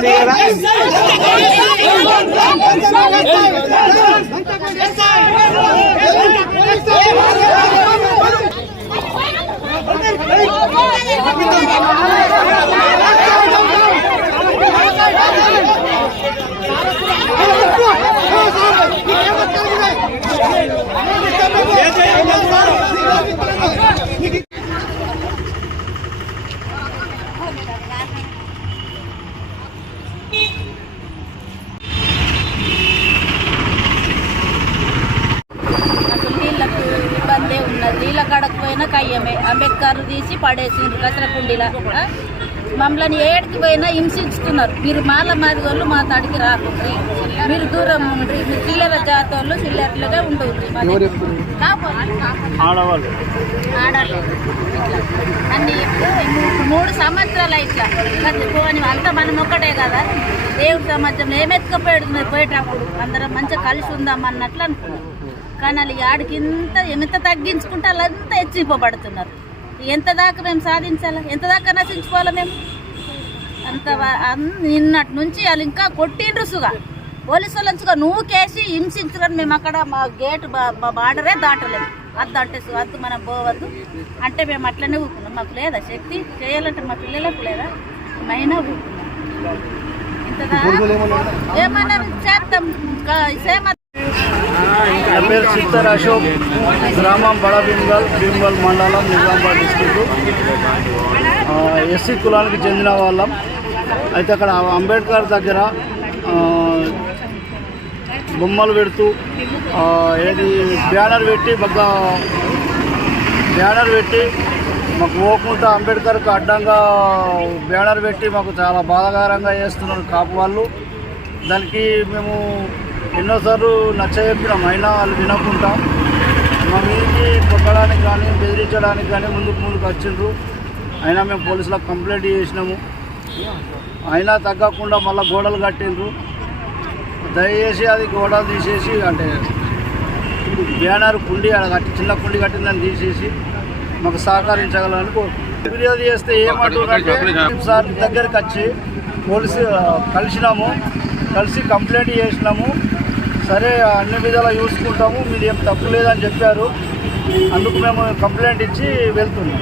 ఉంది కదా. నీళ్ళ కడకపోయినా కయ్యమే. అంబేద్కర్ తీసి పడేసిండ్రు కసర కుండీల. మమ్మల్ని ఏడికి పోయినా హింసించుతున్నారు. మీరు మాది వాళ్ళు మా తాడికి రాకుండ్రి, మీరు దూరం ఉండ్రి, మీరు చిల్లర జాతి వాళ్ళు చిల్లరలుగా ఉండవుండ్రి. ఆడవాళ్ళు అన్ని 3 సంవత్సరాలు ఇట్లా పోని అంతా మనం ఒక్కటే కదా. దేవుడి సమాజంలో ఏమెత్తుకపోయి పోయేటప్పుడు అందరం మంచిగా కలిసి ఉందాం అన్నట్లు అనుకున్నాం. కానీ వాళ్ళు ఆడికి ఎంత తగ్గించుకుంటే వాళ్ళంతా హెచ్చిపోబడుతున్నారు. ఎంత దాకా మేము సాధించాలా, ఎంత దాకా నశించుకోవాలా మేము? అంత నిన్నటి నుంచి వాళ్ళు ఇంకా కొట్టిండ్రు సుగా పోలీసు వాళ్ళంచుగా నువ్వు కేసి హింసించుకొని మేము అక్కడ మా గేటు బార్డరే దాటలేము. అద్దంటే అద్దు మనం పోవద్దు అంటే మేము అట్లనే ఊరుకున్నాం. మాకు లేదా శక్తి చేయాలంటే మా పిల్లలకు లేదా మైనా ఊరుకున్నాం. ఇంతదా ఏమన్నా చేస్తాం. నా పేరు చిత్తర్ అశోక్, గ్రామం బడా భీమ్గల్ మండలం, నిజామాబాద్ డిస్టిక్. ఎస్సీ కులానికి చెందిన వాళ్ళం. అయితే అక్కడ అంబేద్కర్ దగ్గర బొమ్మలు పెడుతూ బ్యానర్ పెట్టి మాకు పోకుండా అంబేద్కర్కి అడ్డంగా బ్యానర్ పెట్టి మాకు చాలా బాధాకరంగా చేస్తున్నారు కాపు వాళ్ళు. దానికి మేము ఎన్నోసార్లు నచ్చజెప్పినాం, అయినా వాళ్ళు వినకుండా మా మీదకి కొట్టడానికి కానీ బెదిరించడానికి కానీ ముందుకు వచ్చిండ్రు. అయినా మేము పోలీసులకు కంప్లైంట్ చేసినాము. అయినా తగ్గకుండా మళ్ళీ గోడలు కట్టిండ్రు. దయచేసి అది గోడలు తీసేసి అంటే బ్యానర్ కుండి కట్టి చిన్న కుండి కట్టిందని తీసేసి మాకు సహకరించగలని కోరుకుంటున్నాం. ఫిర్యాదు చేస్తే ఏమంటున్నారంటే సార్ దగ్గరికి వచ్చి పోలీసు కలిసి కంప్లైంట్ చేసినాము. సరే అన్ని విధాలా చూసుకుంటాము, మీది ఏం తప్పు లేదని చెప్పారు. అందుకు మేము కంప్లైంట్ ఇచ్చి వెళ్తున్నాం.